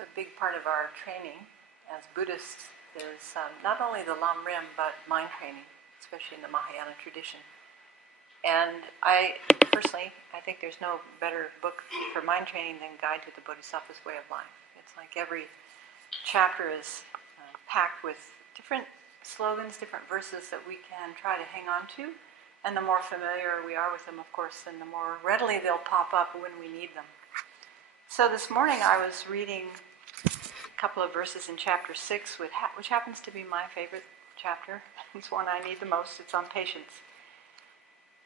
a big part of our training as Buddhists is not only the Lam Rim, but mind training, especially in the Mahayana tradition. And I think there's no better book for mind training than Guide to the Bodhisattva's Way of Life. It's like every chapter is packed with different slogans, different verses that we can try to hang on to. And the more familiar we are with them, of course, then the more readily they'll pop up when we need them. So this morning I was reading a couple of verses in chapter 6, which happens to be my favorite chapter. It's one I need the most. It's on patience.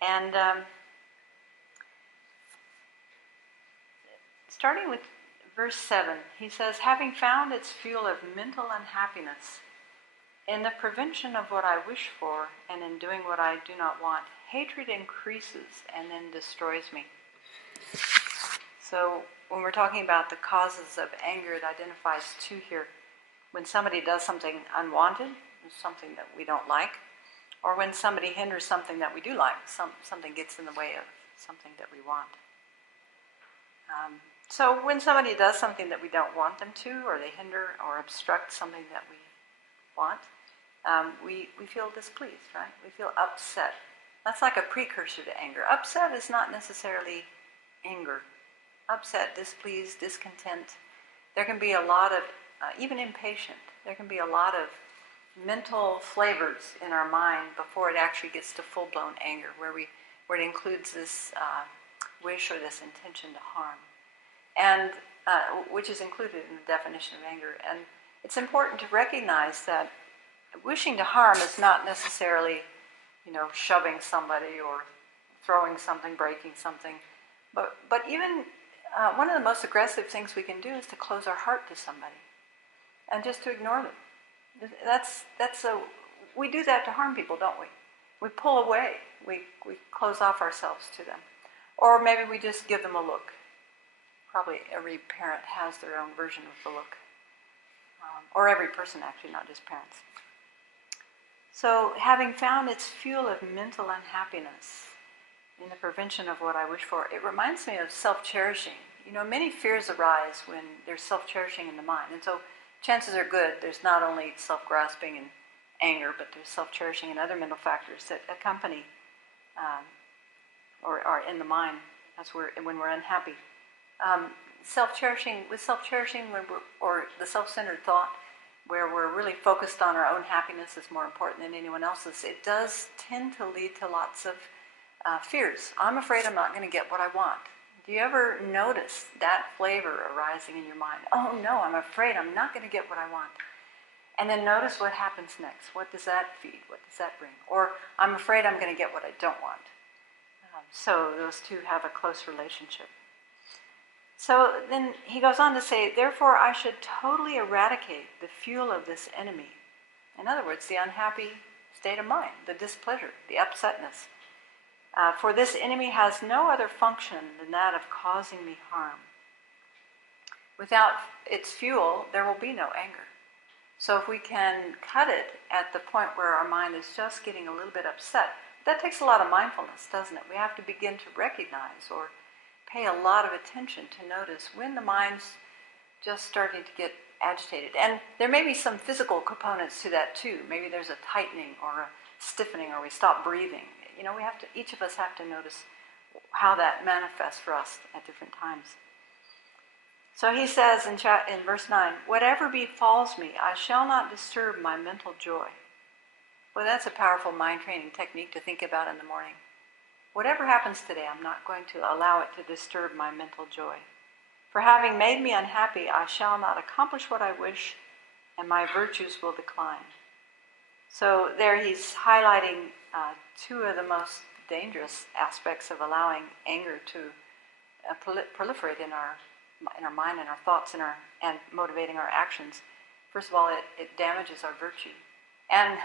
And starting with verse 7, he says, having found its fuel of mental unhappiness, in the prevention of what I wish for and in doing what I do not want, hatred increases and then destroys me. So when we're talking about the causes of anger, it identifies two here. When somebody does something unwanted, something that we don't like, or when somebody hinders something that we do like, something gets in the way of something that we want. So when somebody does something that we don't want them to, or they hinder or obstruct something that we want, we feel displeased, right? We feel upset. That's like a precursor to anger. Upset is not necessarily anger. Upset, displeased, discontent. There can be a lot of, even impatient, there can be a lot of mental flavors in our mind before it actually gets to full-blown anger, where it includes this wish or this intention to harm, and which is included in the definition of anger. And it's important to recognize that wishing to harm is not necessarily, shoving somebody or throwing something, breaking something, but even one of the most aggressive things we can do is to close our heart to somebody and just to ignore them. We do that to harm people, don't we? We pull away. We close off ourselves to them. Or maybe we just give them a look. Probably every parent has their own version of the look. Or every person, actually, not just parents. So, having found its fuel of mental unhappiness in the prevention of what I wish for, it reminds me of self-cherishing. Many fears arise when there's self-cherishing in the mind. And so, chances are good there's not only self-grasping and anger, but there's self-cherishing and other mental factors that accompany or are in the mind when we're unhappy. Self-cherishing, or the self-centered thought, where we're really focused on our own happiness is more important than anyone else's, it does tend to lead to lots of fears. I'm afraid I'm not going to get what I want. Do you ever notice that flavor arising in your mind? Oh no, I'm afraid I'm not going to get what I want. And then notice what happens next. What does that feed? What does that bring? Or I'm afraid I'm going to get what I don't want. So those two have a close relationship. So then he goes on to say, therefore I should totally eradicate the fuel of this enemy. In other words, the unhappy state of mind, the displeasure, the upsetness. For this enemy has no other function than that of causing me harm. Without its fuel, there will be no anger. So if we can cut it at the point where our mind is just getting a little bit upset, that takes a lot of mindfulness, doesn't it? We have to begin to recognize or pay a lot of attention to notice when the mind's just starting to get agitated. And there may be some physical components to that too. Maybe there's a tightening or a stiffening, or we stop breathing. Each of us have to notice how that manifests for us at different times. So he says in verse 9, whatever befalls me, I shall not disturb my mental joy. Well, that's a powerful mind training technique to think about in the morning. Whatever happens today, I'm not going to allow it to disturb my mental joy. For having made me unhappy, I shall not accomplish what I wish, and my virtues will decline. So there he's highlighting two of the most dangerous aspects of allowing anger to proliferate in our mind and our thoughts and motivating our actions. First of all, it damages our virtue. And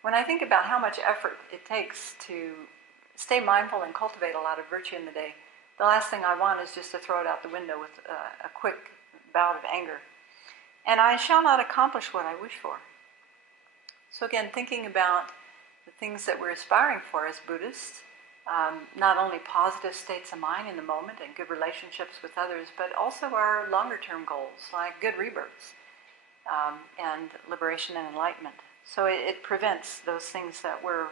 when I think about how much effort it takes to stay mindful and cultivate a lot of virtue in the day, the last thing I want is just to throw it out the window with a quick bout of anger. And I shall not accomplish what I wish for. So again, thinking about the things that we're aspiring for as Buddhists, not only positive states of mind in the moment and good relationships with others, but also our longer-term goals, like good rebirths and liberation and enlightenment. So it prevents those things that we're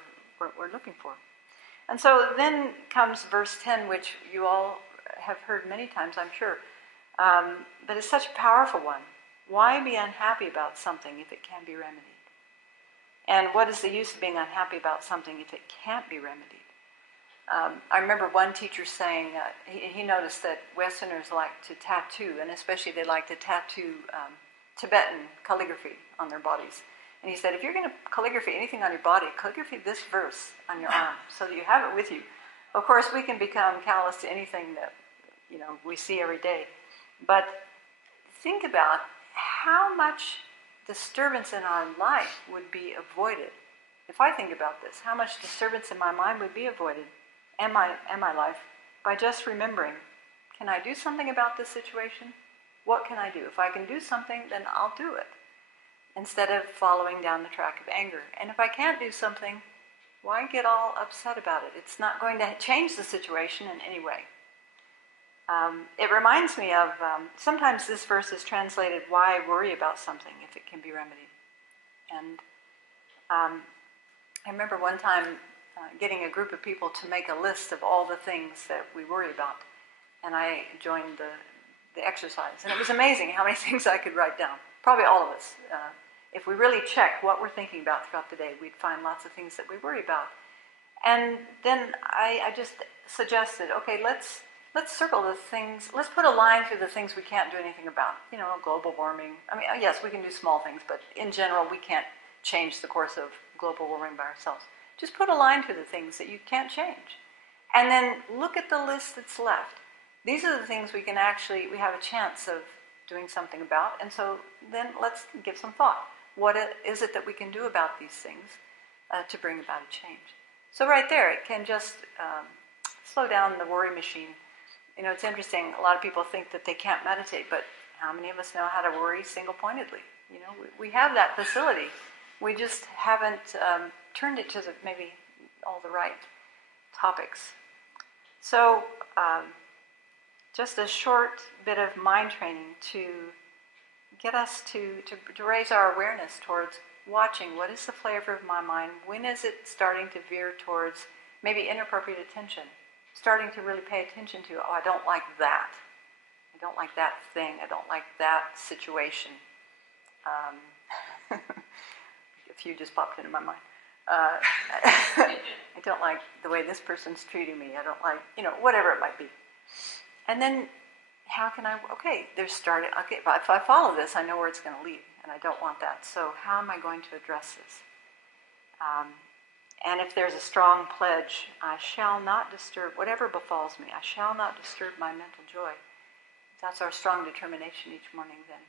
looking for. And so then comes verse 10, which you all have heard many times, I'm sure, but it's such a powerful one. Why be unhappy about something if it can be remedied? And what is the use of being unhappy about something if it can't be remedied? I remember one teacher saying, he noticed that Westerners like to tattoo, and especially they like to tattoo Tibetan calligraphy on their bodies. And he said, if you're going to calligraphy anything on your body, calligraphy this verse on your arm so that you have it with you. Of course, we can become callous to anything that we see every day. But think about how much disturbance in our life would be avoided. If I think about this, how much disturbance in my mind would be avoided and my life by just remembering, can I do something about this situation? What can I do? If I can do something, then I'll do it, instead of following down the track of anger. And if I can't do something, why get all upset about it? It's not going to change the situation in any way. It reminds me of, sometimes this verse is translated, why worry about something if it can be remedied? And I remember one time getting a group of people to make a list of all the things that we worry about. And I joined the exercise. And it was amazing how many things I could write down. Probably all of us. If we really check what we're thinking about throughout the day, we'd find lots of things that we worry about. And then I just suggested, okay, let's circle the things, let's put a line through the things we can't do anything about. Global warming. I mean, yes, we can do small things, but in general, we can't change the course of global warming by ourselves. Just put a line through the things that you can't change. And then look at the list that's left. These are the things we have a chance of doing something about, and so then let's give some thought. What is it that we can do about these things to bring about a change? So right there, it can just slow down the worry machine. It's interesting, a lot of people think that they can't meditate, but how many of us know how to worry single-pointedly? We have that facility. We just haven't turned it to maybe all the right topics. So just a short bit of mind training to get us to raise our awareness towards watching what is the flavor of my mind, when is it starting to veer towards maybe inappropriate attention, starting to really pay attention to, I don't like that. I don't like that thing. I don't like that situation. A few just popped into my mind. I don't like the way this person's treating me. I don't like, whatever it might be. And then how can if I follow this, I know where it's going to lead, and I don't want that. So how am I going to address this? And if there's a strong pledge, I shall not disturb, whatever befalls me, I shall not disturb my mental joy. That's our strong determination each morning then.